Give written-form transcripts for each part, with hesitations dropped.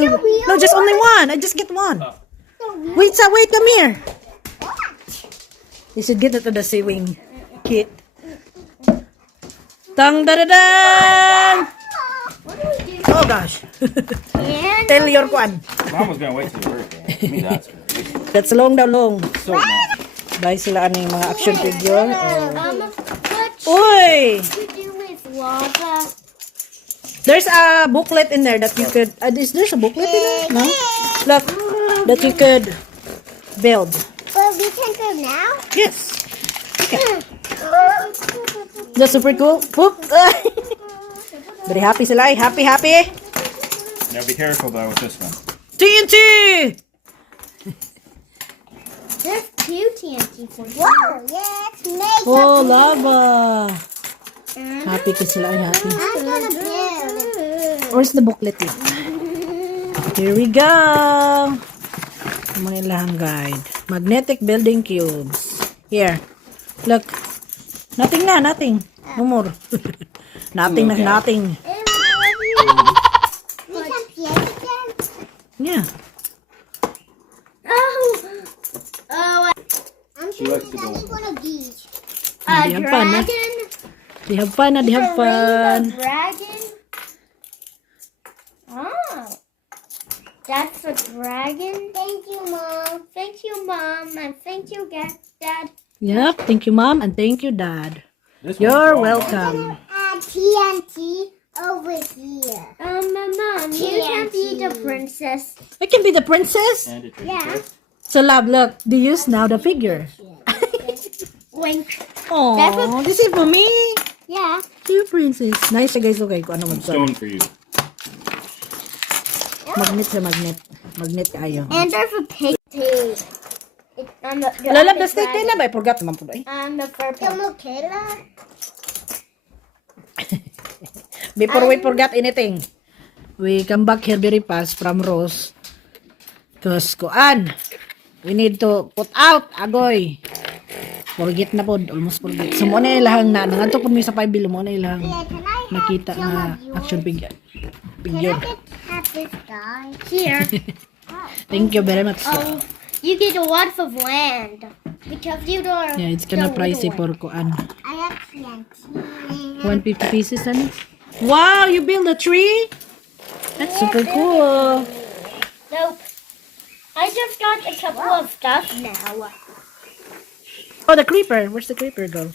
No, just only one. I just get one. Wait, come here. You should get it to the sewing kit. Dang da da dang! Oh gosh. Tell your kwan. Mom was gonna wait till your birthday. Me, that's good. That's long daw long. So nice. Dahil sila ano yung mga action figure. What Uy! to do with lava? There's a booklet in there that you could... there's a booklet in there? No? Look, that you could build. But we can go now? Yes. Okay. That's super cool. Whoop. Very happy sila. Happy. Now be careful though with this one. TNT! There's two TNT for you. Whoa, yes, make Oh, lava. Happy ko sila. Happy. I'm gonna build. Where's the booklet? Here we go. Mga ilahang guide. Magnetic building cubes. Here. Look. Nothing na. Nothing. No more. Nothing. We can play again? Yeah. Oh, I'm She likes to go. one of these. They have fun, huh? Dragon. They have fun. They have fun. Dragon. Oh, that's a dragon. Thank you, Mom. Thank you, Mom, and thank you, Dad. Yep. Thank you, Mom. And thank you, Dad. This one's You're all welcome. Add TNT over here. Mom, you can be the princess. I can be the princess. And it Yeah. So, love, look. Do you use now the figure? Wink. Oh, this is for me. Yeah. You princess. Nice siya, guys. Okay, kung ano stone for you. Magnet sa magnet. Magnet kayo. And there's a pig too. Lalab na steak nila ba? I forgot naman po ay. The purple. Before we forget anything, we come back here very fast from Rose. Because kuan, we need to put out agoy. Forget na po, almost forget. So mo na ilahang na, nanganto po mi sa 5 bilo mo na ilahang nakita na action figure. Have this guy here. Thank you very much. You get a lot of land because you don't. Yeah, it's kinda pricey for kuan. I have TNT. 150 pieces ano? Wow, you build a tree? That's super cool. Nope. I just got a couple of stuff now. Oh, the creeper. Where's the creeper go?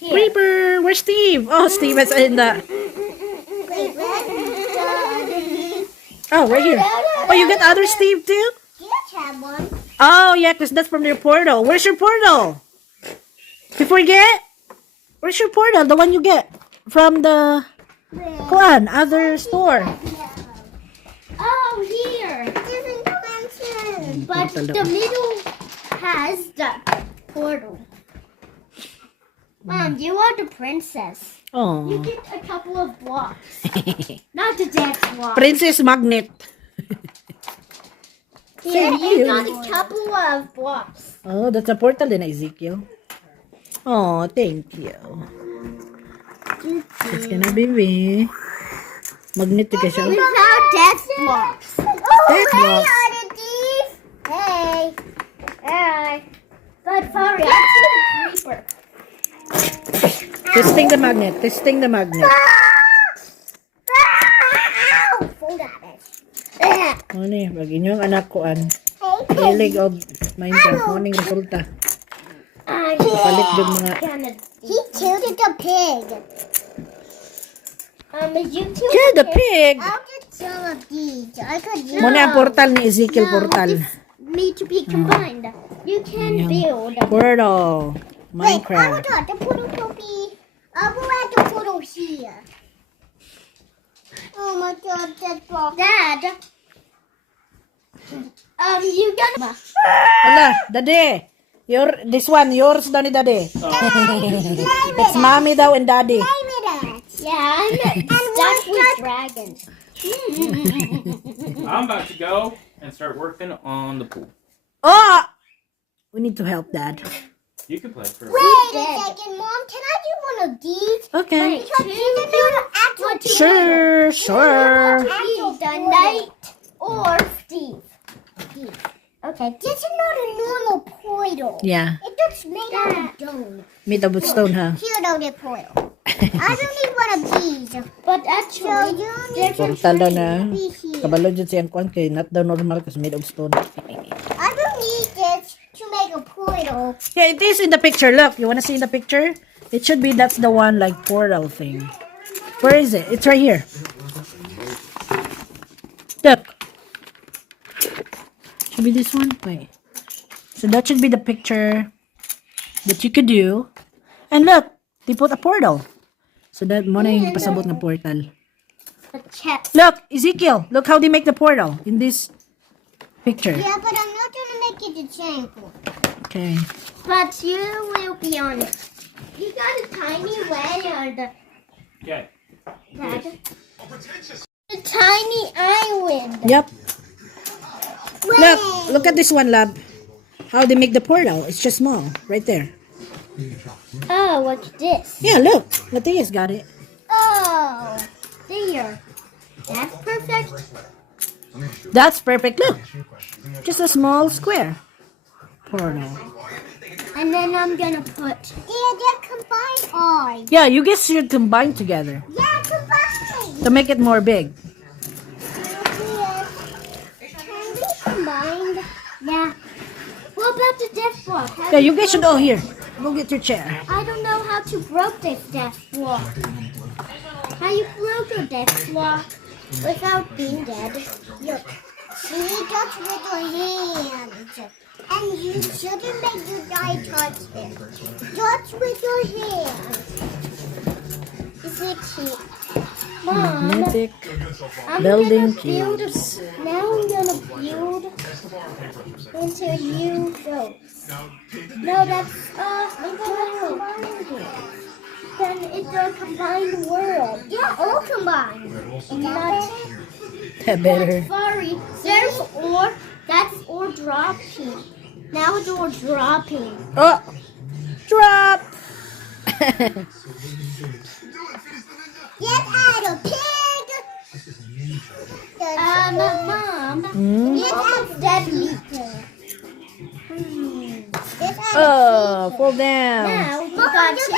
Here. Creeper! Where's Steve? Oh, Steve is in the... Wait, Oh, right here. Oh, you got other Steve too? Yes, have one. Oh, yeah, because that's from your portal. Where's your portal? You forget? Where's your portal? The one you get from the... Kuan, other store. Oh, here. But the middle has the portal. Mom, you are the princess. You Oh. get a couple of blocks. Not the death block. Princess Magnet. Here, Thank you you. got a couple of blocks. Oh, that's a portal din, Ezekiel. Oh, thank you. It's gonna be me. Magnet ka siya. We found death blocks. Death blocks. Oddities. Hey. Hey. But sorry, I see the creeper. Testing the magnet. Testing the magnet. Ow! Hold on it. Ano eh, pag inyong anak ko an. Hilig of Minecraft. Morning resulta. Palit yung mga... He killed the pig. You killed Kill the pig! I'll get some of these. I could use Muna ang portal ni Ezekiel portal. me to be combined. You can build. Portal. Wait, I Minecraft. want the portal to be. I will add the portal here. Oh my God, that's wrong. Dad. You got. Hala, Daddy. This one, yours daw ni Daddy. It's mommy daw and Daddy. Yeah, I'm stuck with dragons. I'm about to go and start working on the pool. Oh! We need to help Dad. You can play for. Wait a second, Mom. Can I do one of these? Okay. Because these are not actual Sure, sure. The knight or Steve. Okay. This is not a normal portal. Yeah. It looks made out of stone. Made of stone, huh? Here, though, the portal. I don't need one of these. But actually, different Portal daw na. be here. Kabalo dyan siyang kwan kay not daw normal kasi made of stone. I don't need this to make a portal. Yeah, it is in the picture. Look, you wanna see in the picture? It should be, that's the one like portal thing. Where is it? It's right here. Look. Should be this one? Wait. So that should be the picture that you could do. And look, they put a portal. So that mo na yung pasabot na portal. The chest. Look, Ezekiel, look how they make the portal in this picture. Yeah, but I'm not gonna make it a triangle. Okay. But you will be on it. You got a tiny land. Okay. A tiny island. Yep. Look at this one, lab. How they make the portal. It's just small, right there. Oh, what's this? Yeah, look. Matthias got it. Oh, there. That's perfect. That's perfect. Look. Just a small square portal. And then I'm gonna put. Yeah, they're combined eyes. Yeah, you guys should combine together Yeah, combined. to make it more big. Can we combine? Yeah. What about the death block? Yeah, you guys should all here. Go get your chair. I don't know how to broke this death block. How you broke a death block without being dead? Look. See, that's with your hands. And you shouldn't make your guy touch it. Just with your hands. Is it cute? Mom, Magnetic I'm building gonna build cubes. now I'm gonna build into new those. No, that's then it's a combined world. Yeah, all combined. Not Better. sorry. There's or that's or dropping. Now it's or dropping. Oh, drop. Get out of pig. Mom. Get out of that meter. Oh, fall down. Now we got two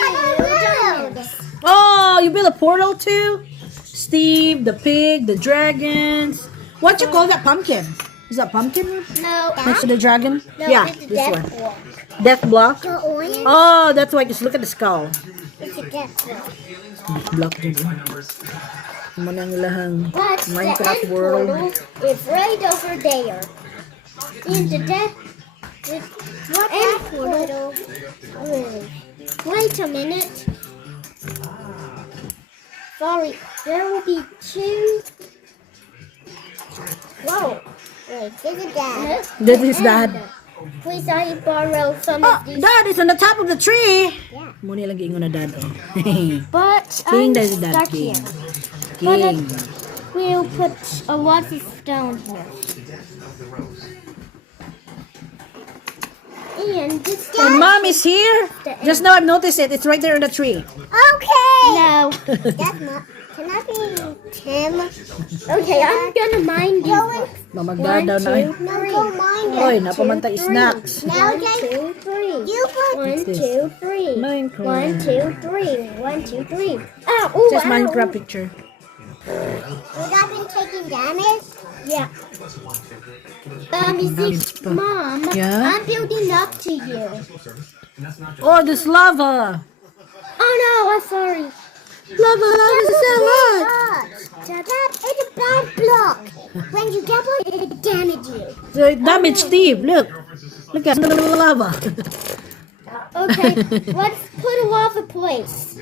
diamonds. Oh, you built a portal too? Steve, the pig, the dragons. What you call that pumpkin? Is that pumpkin No. next to the dragon? No, Yeah, it's a this death one. block. Death block. The orange. Oh, that's why. Just look at the skull. It's a death block. Block din. Manang lahang But the Minecraft end world. portal is right over there. In the death. What end portal? Wait a minute. Sorry, there will be two. Whoa. Wait, this is Dad. This is Dad. Please, I borrow some Oh, of these. Dad is on the top of the tree. Yeah. Muna lagi ingon na Dad. Oh. But King, I'm that is Dad. stuck King. here. King. We'll put a lot of stone here. And this And Mom is here. Just now I've noticed it. It's right there in the tree. Okay. No. That's not. Can I be Tim? Okay, I'm gonna mind these. Mamagdadaw na. No, go mind it. Oy, napamantay snacks. Now, 1, 2, 3. You put 1, 2, 3. Minecraft. 1, 2, 3. 1, 2, 3. Oh, ooh, Just ow. Minecraft picture. Would I been taking damage? Yeah. Mom, Yeah? I'm building up to you. Oh, this lava. Oh no, I'm sorry. Lava, lava is so hot. That is a bad block. When you get one, it damages you. So it damaged Steve. Look. Look at the lava. Okay, let's put a lava place.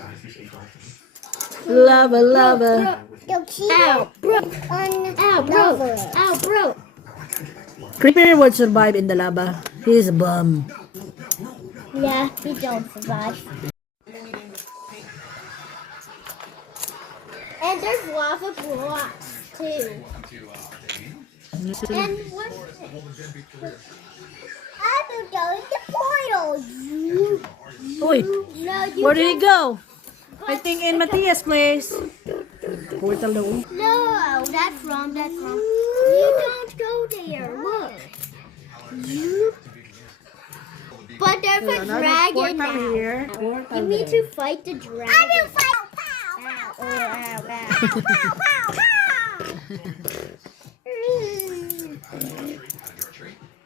Lava, lava. Ow, bro. Ow, bro. Ow, bro. Creeper would survive in the lava. He's a bum. Yeah, he don't survive. And there's lava blocks too. And what's it? I You go in the portal. Uy, No, you where did he don't. go? I think in Matias' place. Portal daw. No, that's wrong. That's wrong. You don't go there. Look. You. But there's a Another dragon portal now. here. Portal You need there. to fight the dragon. I will fight.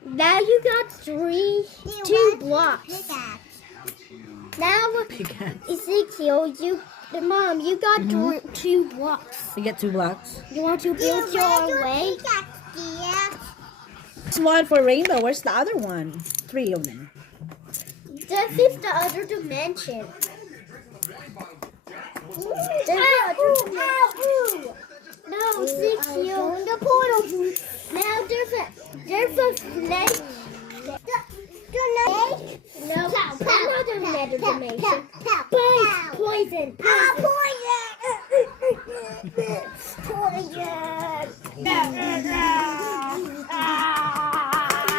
Now you got two blocks. Now, Ezekiel, Mom, you got two blocks. You get 2 blocks. You want to build your way? This one for rainbow. Where's the other one? 3 of them. This is the other dimension. There's the other dimension. No, Ezekiel. The portal. Now there's a snake. No, another dimension. Poison.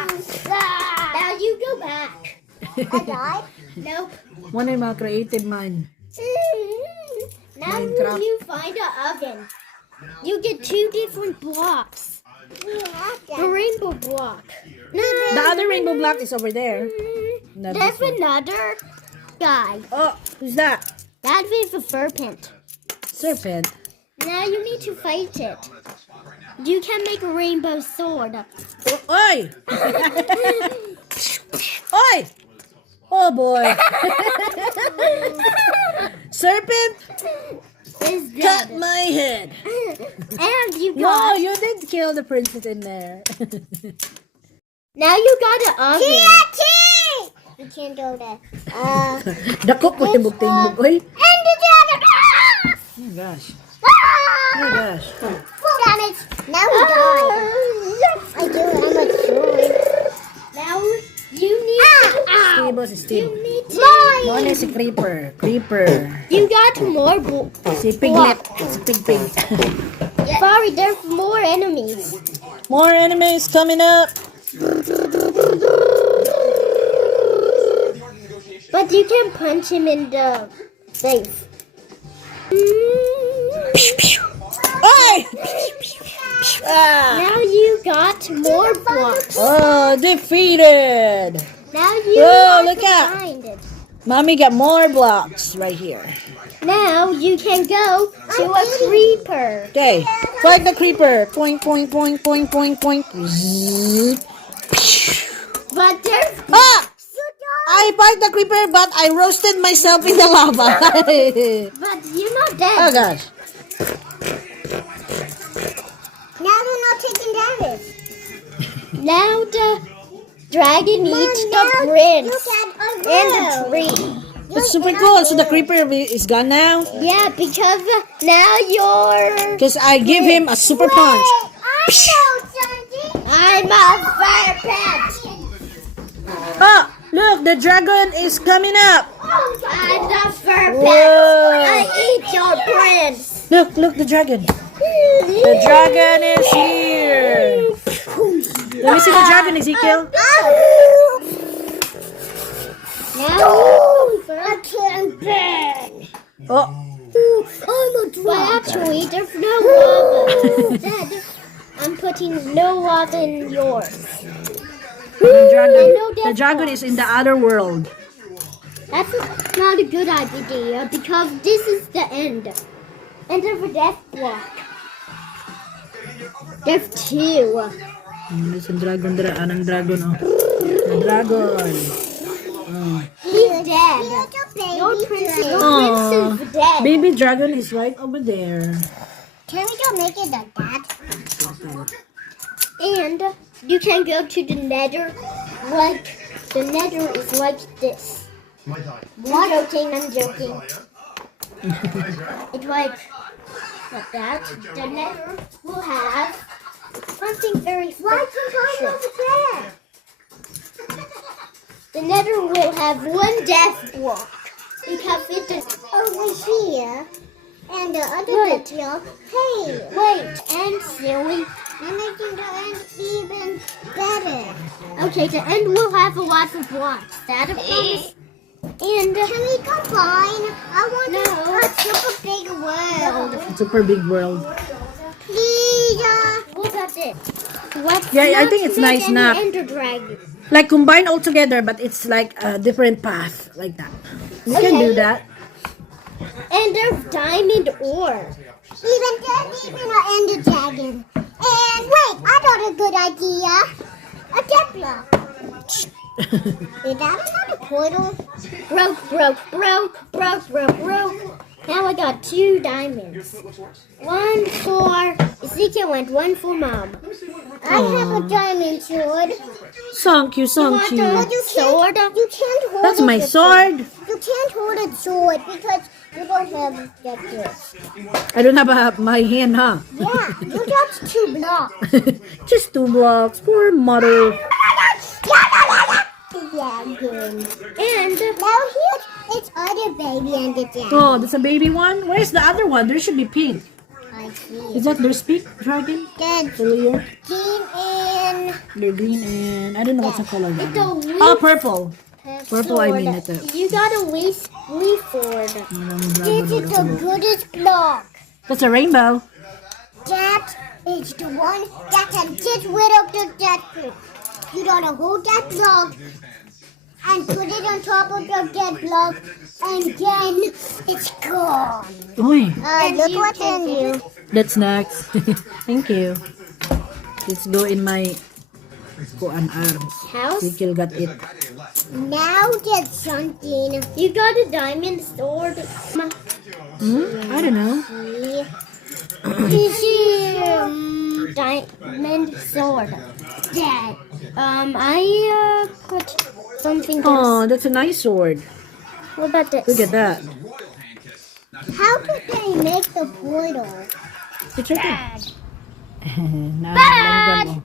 Now you go back. I died? Nope. One ay mga creative man. Now Minecraft. you find an oven. You get 2 different blocks. The rainbow block. The other rainbow block is over there. Not There's this one. another guy. Oh, who's that? That is a serpent. Serpent. Now you need to fight it. You can make a rainbow sword. Oh, oi! Oi! Oh boy. Serpent, Is cut dead. my head. And you No, got you did kill the princess in there. now you got an oven. You can't go there. Dako ko tibog-tibog. Oy. And the dragon. Oh my gosh. Oh my gosh. Damn it! Now we die. I do. I'm a sword. Now you need. Steve, boss, You Steve. need to. One is si Creeper. Creeper. You got more. Si Piglet. Si Pig-Pig. Sorry, there's more enemies. More enemies coming up. But you can punch him in the face. Oi! Ah. Now you got more blocks. Oh, defeated. Now you Whoa, have look to out. find it. Mommy got more blocks right here. Now you can go to a creeper. Okay, fight the creeper. Point, point, point, point, point, point. Zzz. But there's Ah! I fight the creeper, but I roasted myself in the lava. but you're not dead. Oh gosh. Now they're not taking damage. Now the dragon eats the prince and the tree. That's super cool. So the creeper is gone now. Yeah, because now you're. Because I give him a super punch. I'm a serpent. Oh, look, the dragon is coming up. I'm the serpent. Whoa. I eat your prince. Look, the dragon. The dragon is here. Let me see the dragon, Ezekiel. Now I can't burn. Oh, I'm a dragon. But actually, there's no lava. Dad, I'm putting no lava in yours. the dragon is in the other world. That's not a good idea because this is the end. End of a death block. There's 2. There's a dragon there. Anong dragon, oh. The dragon. Oh. He's dead. Your prince Aw. is dead. Baby dragon is right over there. Can we go make it like that? And you can go to the nether. Like, the nether is like this. Not joking, I'm joking. It's like that. The nether will have something very special. The nether will have 1 death block. Because it is over here. And the other video. Hey, wait, and silly. I'm making the end even better. Okay, the end will have a lot of blocks. That a promise? And can we combine? I want a super big world. Super big world. Please, what is it? What's Yeah, I not think it's to make nice any na- Ender dragon. Like combine all together, but it's like a different path, like that. You can do that. And there's diamond ore. Even an ender dragon. And wait, I got a good idea. A death block. Is that another portal? Broke. Now I got 2 diamonds. One for Ezekiel and one for Mom. I have a diamond sword. Thank you. But you sword? You can't hold That's it my with sword. You can't hold a sword because you don't have that good. I don't have my hand, huh? Yeah, you got 2 blocks. Just 2 blocks. Poor mother. Yeah, good. And now here's its other baby and the dragon. Oh, that's a baby one? Where's the other one? There should be pink. I see. Is that their pink dragon? Then Earlier. green and They're green and I don't know what's the color. it's a leaf Oh, purple. Purple, I sword. mean it. You got a leaf sword. This is the goodest block. That's a rainbow. That is the one that can get rid of the death block. You gotta hold that block and put it on top of the dead block, and then it's gone. Oy, Look what's in you. that's next. Thank you. Let's go in my arms. House? Ezekiel got it. Now there's something. You got a diamond sword. I don't know. This is diamond sword. Dad. I put something. Oh, that's a nice sword. What about this? Look at that. How could they make the portal? It's right there. Naalanggan mo.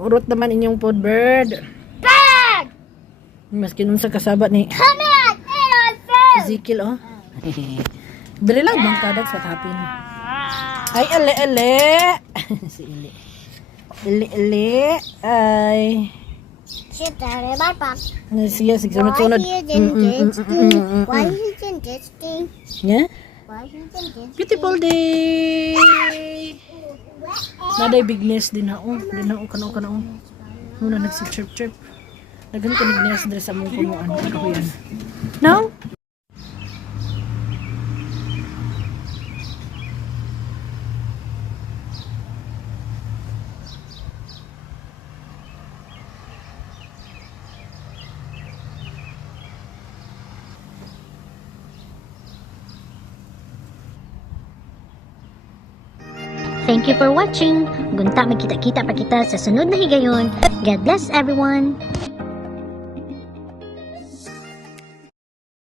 Urot naman inyong pod bird. Bad! Maski nun sa kasabat ni Come on! And on food! Ezekiel, oh. Dali lang bang kadat sa tapin. Ay, ele. Si Ili. Ili. Ay. Sit down in my box. Sige, sunod-sunod. Why he in this thing? Why he's in this thing? Yeah? Why he's in this Beautiful day. Naday bigness din na, oh. Din na, oh, kanao. Muna nagsi-chirp-chirp. Dagan ko nagnes dre sa mong punuan. Ano ko yan? No? Thank you for watching. Gunta magkita-kita pa kita sa sunod na higayon. God bless everyone.